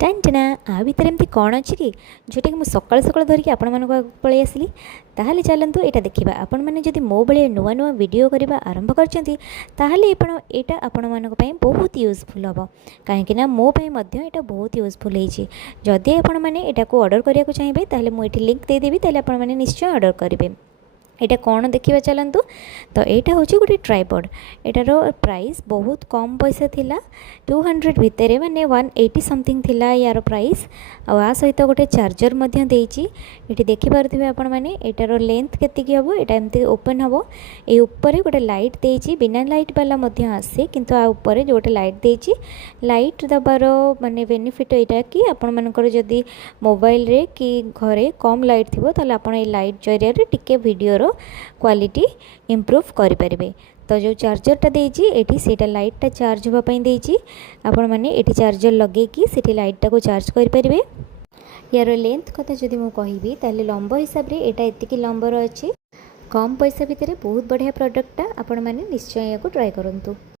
टाणा आ भितर एमती कौन अच्छी कि जोटा कि मुझे सकाल सकाल धरिकी आपण मानक पलि आसली ताहले चलतु यहाँ देखा आपण मैंने जदि मो भाई नुआ नुआ वीडियो करने आरंभ करते यहाँ आपण मानक बहुत यूजफुल हम कहीं मो यहाँ बहुत यूजफुल होती जदि आपण मैंने यहाँ को ऑर्डर करने को चाहिए ताहले मुझे लिंक देदेवी ताहले आपण मैंने निश्चय ऑर्डर करेंगे। यहाँ कौन देखा चलतु तो यहाँ हूँ गोटे ट्राइपॉड एटार प्राइस बहुत कम पैसा थिला 200 भितर माने 180 समथिंग थिला यार प्राइस आ सहित गोटे चार्जर ये देखिपे आपण मैंने एटार लेंथ केतिकी हम यहाँ एमती ओपन हम ये ऊपर गोटे लाइट देती बिना लाइट वाला आसे किंतु आ ऊपर जो गोटे लाइट देती लाइट दबार माने बेनिफिट यहाँ कि आपण मानकर जदि मोबाइल रे कि घरे कम लाइट थी ताले आपण ये लाइट जरिया टिके वीडियोर क्वालिटी इम्प्रूव करें। तो जो चार्जरटा देती से लाइटटा चार्ज होगापी देती आपण मैंने ये चार्जर लगे कि लाइटटा को चार्ज करें। यार लेंथ कथा जदि मुझे कहबी ताले लंब हिसाब से यहाँ एतिकी लंबर अच्छी कम पैसा भितर बहुत बढ़िया प्रोडक्टटा आपण मैंने निश्चय या ट्राए करूँ।